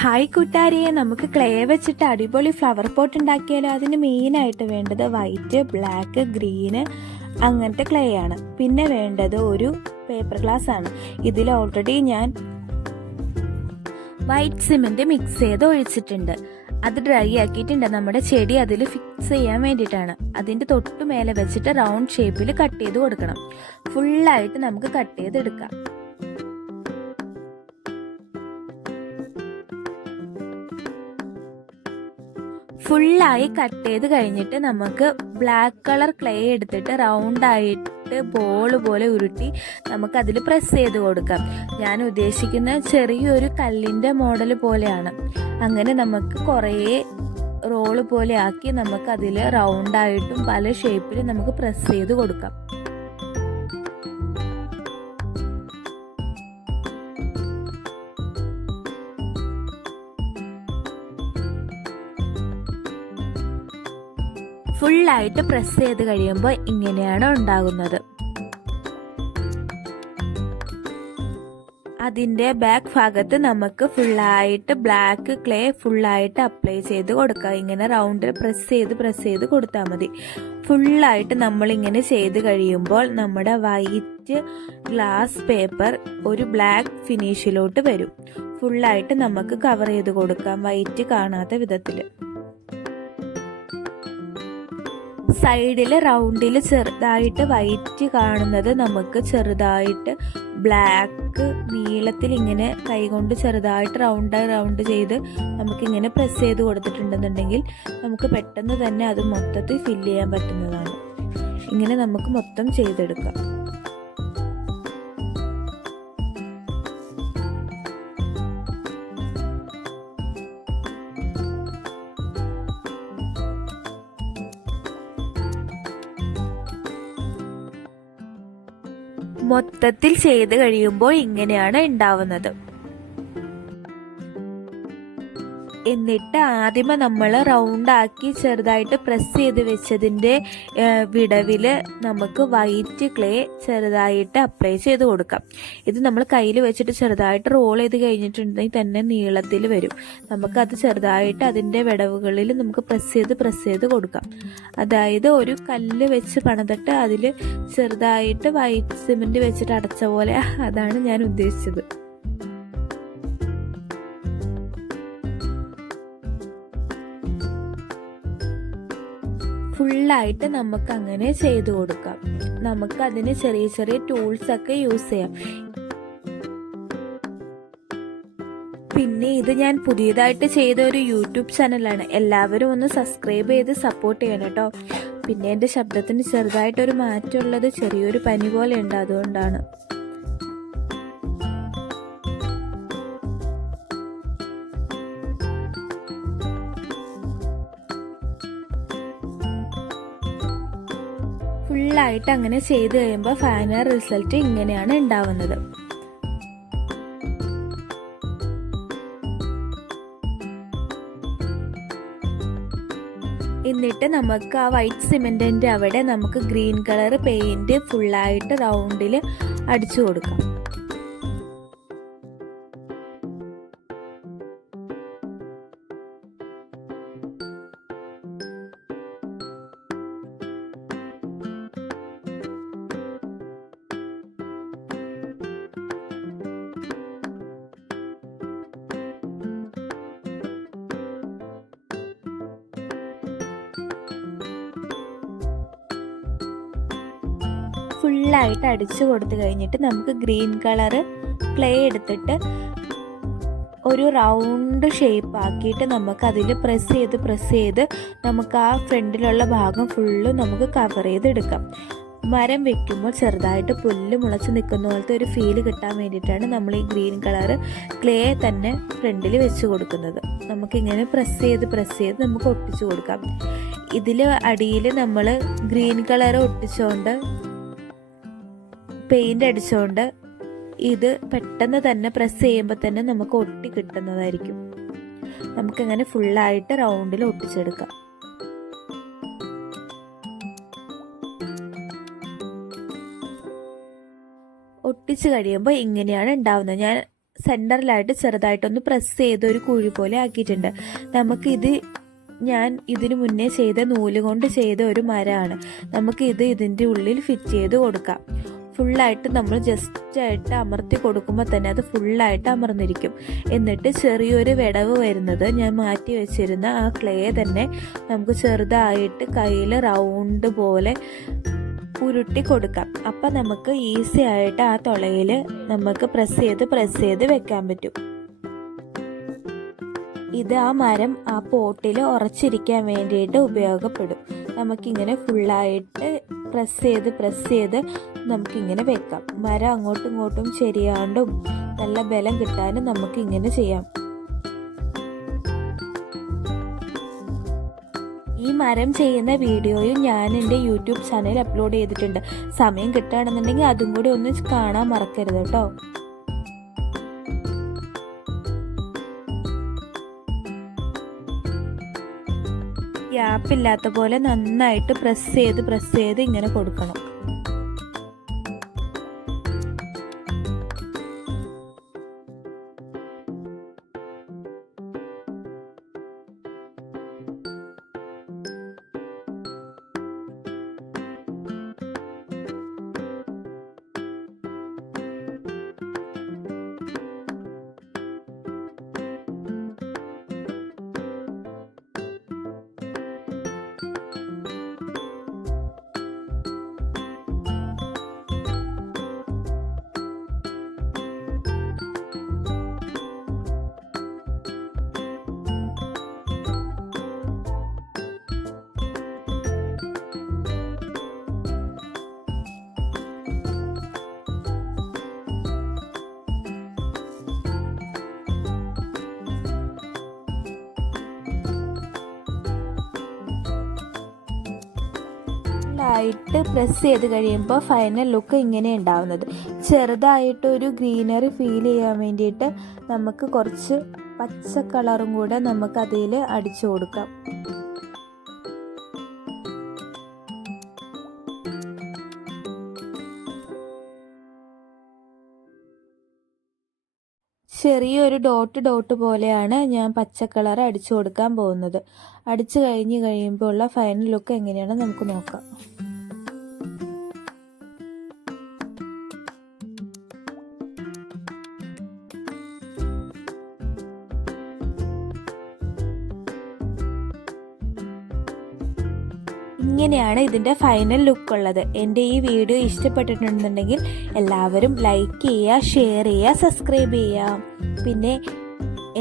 Hi കൂട്ടുകാരിയെ, നമുക്ക് clay വെച്ചിട്ട് അടിപൊളി ഫ്ലവർ പോട്ട് ഉണ്ടാക്കിയാലോ. അതിന് മെയിനായിട്ട് വേണ്ടത് വൈറ്റ്, ബ്ലാക്ക്, ഗ്രീന് അങ്ങനത്തെ ക്ലേ ആണ്. പിന്നെ വേണ്ടത് ഒരു പേപ്പർ ഗ്ലാസ് ആണ്. ഇതിൽ ഓൾറെഡി ഞാൻ വൈറ്റ് സിമെന്റ് മിക്സ് ചെയ്ത് ഒഴിച്ചിട്ടുണ്ട്. അത് ഡ്രൈ ആക്കിയിട്ടുണ്ട്. നമ്മുടെ ചെടി അതിൽ ഫിക്സ് ചെയ്യാൻ വേണ്ടിയിട്ടാണ്. അതിൻ്റെ തൊട്ട് മേലെ വെച്ചിട്ട് റൗണ്ട് ഷേപ്പിൽ കട്ട് ചെയ്ത് കൊടുക്കണം. ഫുള്ളായിട്ട് നമുക്ക് കട്ട് ചെയ്തെടുക്കാം. ഫുള്ളായി കട്ട് ചെയ്ത് കഴിഞ്ഞിട്ട് നമുക്ക് ബ്ലാക്ക് കളർ ക്ലേ എടുത്തിട്ട് റൗണ്ടായിട്ട് ബോൾ പോലെ ഉരുട്ടി നമുക്ക് അതിൽ പ്രസ് ചെയ്ത് കൊടുക്കാം. ഞാൻ ഉദ്ദേശിക്കുന്ന ചെറിയൊരു കല്ലിൻ്റെ മോഡൽ പോലെയാണ്. അങ്ങനെ നമുക്ക് കുറേ റോള് പോലെ ആക്കി നമുക്ക് അതിൽ റൗണ്ടായിട്ടും പല ഷേപ്പിലും നമുക്ക് പ്രസ് ചെയ്ത് കൊടുക്കാം. ഫുള്ളായിട്ട് പ്രസ് ചെയ്ത് കഴിയുമ്പോൾ ഇങ്ങനെയാണ് ഉണ്ടാകുന്നത്. അതിൻ്റെ ബാക്ക് ഭാഗത്ത് നമുക്ക് ഫുള്ളായിട്ട് ബ്ലാക്ക് ക്ലേ ഫുള്ളായിട്ട് അപ്ലൈ ചെയ്ത് കൊടുക്കാം. ഇങ്ങനെ റൗണ്ടിൽ പ്രസ് ചെയ്ത് കൊടുത്താൽ മതി. ഫുള്ളായിട്ട് നമ്മളിങ്ങനെ ചെയ്ത് കഴിയുമ്പോൾ നമ്മുടെ വൈറ്റ് ഗ്ലാസ് പേപ്പർ ഒരു ബ്ലാക്ക് ഫിനിഷിലോട്ട് വരും. ഫുള്ളായിട്ട് നമുക്ക് കവർ ചെയ്ത് കൊടുക്കാം വൈറ്റ് കാണാത്ത വിധത്തിൽ. സൈഡിൽ റൗണ്ടിൽ ചെറുതായിട്ട് വൈറ്റ് കാണുന്നത് നമുക്ക് ചെറുതായിട്ട് ബ്ലാക്ക് നീളത്തിൽ ഇങ്ങനെ കൈകൊണ്ട് ചെറുതായിട്ട് റൗണ്ട് ചെയ്ത് നമുക്കിങ്ങനെ പ്രസ് ചെയ്ത് കൊടുത്തിട്ടുണ്ടെന്നുണ്ടെങ്കിൽ നമുക്ക് പെട്ടെന്ന് തന്നെ അത് മൊത്തത്തിൽ ഫില്ല് ചെയ്യാൻ പറ്റുന്നതാണ്. ഇങ്ങനെ നമുക്ക് മൊത്തം ചെയ്തെടുക്കാം. മൊത്തത്തിൽ ചെയ്ത് കഴിയുമ്പോൾ ഇങ്ങനെയാണ് ഉണ്ടാവുന്നത്. എന്നിട്ട് ആദ്യമേ നമ്മൾ റൗണ്ടാക്കി ചെറുതായിട്ട് പ്രസ് ചെയ്ത് വെച്ചതിൻ്റെ വിടവിൽ നമുക്ക് വൈറ്റ് ക്ലേ ചെറുതായിട്ട് അപ്ലൈ ചെയ്ത് കൊടുക്കാം. ഇത് നമ്മൾ കയ്യിൽ വെച്ചിട്ട് ചെറുതായിട്ട് റോൾ ചെയ്ത് കഴിഞ്ഞിട്ടുണ്ടെങ്കിൽ തന്നെ നീളത്തിൽ വരും. നമുക്കത് ചെറുതായിട്ട് അതിൻ്റെ വിടവുകളിൽ നമുക്ക് പ്രസ് ചെയ്ത് കൊടുക്കാം. അതായത് ഒരു കല്ല് വെച്ച് പണിതിട്ട് അതിൽ ചെറുതായിട്ട് വൈറ്റ് സിമെൻറ്റ് വെച്ചിട്ട് അടച്ച പോലെ, അതാണ് ഞാൻ ഉദ്ദേശിച്ചത്. ഫുള്ളായിട്ട് നമുക്ക് അങ്ങനെ ചെയ്തു കൊടുക്കാം. നമുക്ക് അതിന് ചെറിയ ടൂൾസ് ഒക്കെ യൂസ് ചെയ്യാം. പിന്നെ ഇത് ഞാൻ പുതിയതായിട്ട് ചെയ്ത ഒരു യൂട്യൂബ് ചാനലാണ്. എല്ലാവരും ഒന്ന് സബ്സ്ക്രൈബ് ചെയ്ത് സപ്പോർട്ട് ചെയ്യണം കേട്ടോ. പിന്നെ എൻ്റെ ശബ്ദത്തിന് ചെറുതായിട്ടൊരു മാറ്റമുള്ളത് ചെറിയൊരു പനി പോലെ ഉണ്ട്, അതുകൊണ്ടാണ്. ഫുള്ളായിട്ട് അങ്ങനെ ചെയ്ത് കഴിയുമ്പോൾ ഫൈനൽ റിസൾട്ട് ഇങ്ങനെയാണ് ഉണ്ടാവുന്നത്. എന്നിട്ട് നമുക്ക് ആ വൈറ്റ് സിമെന്റിന്റെ അവിടെ നമുക്ക് ഗ്രീൻ കളർ പെയിന്റ് ഫുള്ളായിട്ട് റൗണ്ടിൽ അടിച്ചു കൊടുക്കാം. ഫുള്ളായിട്ട് അടിച്ചു കൊടുത്തു കഴിഞ്ഞിട്ട് നമുക്ക് ഗ്രീൻ കളറ് ക്ലേ എടുത്തിട്ട് ഒരു റൗണ്ട് ഷേപ്പ് ആക്കിയിട്ട് നമുക്ക് അതിൽ പ്രസ് ചെയ്ത് നമുക്ക് ആ ഫ്രണ്ടിലുള്ള ഭാഗം ഫുള്ള് നമുക്ക് കവർ ചെയ്തെടുക്കാം. മരം വെക്കുമ്പോൾ ചെറുതായിട്ട് പുല്ല് മുളച്ച് നിൽക്കുന്ന പോലത്തെ ഒരു ഫീല് കിട്ടാൻ വേണ്ടിയിട്ടാണ് നമ്മൾ ഈ ഗ്രീൻ കളറ് ക്ലേ തന്നെ ഫ്രണ്ടിൽ വെച്ച് കൊടുക്കുന്നത്. നമുക്കിങ്ങനെ പ്രസ് ചെയ്ത് നമുക്ക് ഒട്ടിച്ചു കൊടുക്കാം. ഇതിൽ അടിയിൽ നമ്മൾ ഗ്രീൻ കളർ ഒട്ടിച്ചുകൊണ്ട് പെയിന്റ് അടിച്ചുകൊണ്ട് ഇത് പെട്ടെന്ന് തന്നെ പ്രസ് ചെയ്യുമ്പോൾ തന്നെ നമുക്ക് ഒട്ടി കിട്ടുന്നതായിരിക്കും. നമുക്കങ്ങനെ ഫുള്ളായിട്ട് റൗണ്ടിൽ ഒട്ടിച്ചെടുക്കാം. ഒട്ടിച്ച് കഴിയുമ്പോൾ ഇങ്ങനെയാണ് ഉണ്ടാവുന്നത്. ഞാൻ സെൻറ്ററിലായിട്ട് ചെറുതായിട്ടൊന്ന് പ്രസ് ചെയ്ത് ഒരു കുഴി പോലെ ആക്കിയിട്ടുണ്ട്. നമുക്കിത് ഞാൻ ഇതിനു മുന്നേ ചെയ്ത നൂല് കൊണ്ട് ചെയ്ത ഒരു മരമാണ്. നമുക്ക് ഇതിൻ്റെ ഉള്ളിൽ ഫിറ്റ് ചെയ്ത് കൊടുക്കാം. ഫുള്ളായിട്ട് നമ്മൾ ജസ്റ്റായിട്ട് അമർത്തി കൊടുക്കുമ്പോൾ തന്നെ അത് ഫുള്ളായിട്ട് അമർന്നിരിക്കും. എന്നിട്ട് ചെറിയൊരു വിടവ് വരുന്നത് ഞാൻ മാറ്റി വെച്ചിരുന്ന ആ ക്ലേ തന്നെ നമുക്ക് ചെറുതായിട്ട് കയ്യിൽ റൗണ്ട് പോലെ ഉരുട്ടി കൊടുക്കാം. അപ്പം നമുക്ക് ഈസി ആയിട്ട് ആ തുളയിൽ നമുക്ക് പ്രസ് ചെയ്ത് വെക്കാൻ പറ്റും. ഇത് ആ മരം ആ പോട്ടിൽ ഉറച്ചിരിക്കാൻ വേണ്ടിയിട്ട് ഉപയോഗപ്പെടും. നമുക്കിങ്ങനെ ഫുള്ളായിട്ട് പ്രസ് ചെയ്ത് നമുക്കിങ്ങനെ വെക്കാം. മരം അങ്ങോട്ടും ഇങ്ങോട്ടും ശരിയാണ്ടും നല്ല ബലം കിട്ടാനും നമുക്കിങ്ങനെ ചെയ്യാം. ഈ മരം ചെയ്യുന്ന വീഡിയോയും ഞാൻ എൻ്റെ യൂട്യൂബ് ചാനലിൽ അപ്ലോഡ് ചെയ്തിട്ടുണ്ട്. സമയം കിട്ടുകയാണെന്നുണ്ടെങ്കിൽ അതും കൂടി ഒന്ന് കാണാൻ മറക്കരുത് കേട്ടോ. ഗ്യാപ്പില്ലാത്ത പോലെ നന്നായിട്ട് പ്രസ് ചെയ്ത് ഇങ്ങനെ കൊടുക്കണം. ആയിട്ട് പ്രസ് ചെയ്ത് കഴിയുമ്പോൾ ഫൈനൽ ലുക്ക് ഇങ്ങനെ ഉണ്ടാവുന്നത്. ചെറുതായിട്ടൊരു ഗ്രീനറി ഫീൽ ചെയ്യാൻ വേണ്ടിയിട്ട് നമുക്ക് കുറച്ച് പച്ച കളറും കൂടെ നമുക്ക് അതിൽ അടിച്ചു കൊടുക്കാം. ചെറിയൊരു ഡോട്ട് പോലെയാണ് ഞാൻ പച്ച കളർ അടിച്ചു കൊടുക്കാൻ പോകുന്നത്. അടിച്ചു കഴിയുമ്പോൾ ഉള്ള ഫൈനൽ ലുക്ക് എങ്ങനെയാണ് നമുക്ക് നോക്കാം. ഇങ്ങനെയാണ് ഇതിൻ്റെ ഫൈനൽ ലുക്ക് ഉള്ളത്. എൻ്റെ ഈ വീഡിയോ ഇഷ്ടപ്പെട്ടിട്ടുണ്ടെങ്കിൽ എല്ലാവരും ലൈക്ക് ചെയ്യുക, ഷെയർ ചെയ്യുക, സബ്സ്ക്രൈബ് ചെയ്യുക. പിന്നെ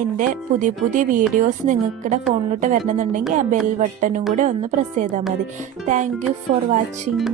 എൻ്റെ പുതിയ വീഡിയോസ് നിങ്ങൾക്കിടെ ഫോണിലോട്ട് വരണമെന്നുണ്ടെങ്കിൽ ആ ബെൽ ബട്ടണും കൂടെ ഒന്ന് പ്രസ് ചെയ്താൽ മതി. Thank you for watching.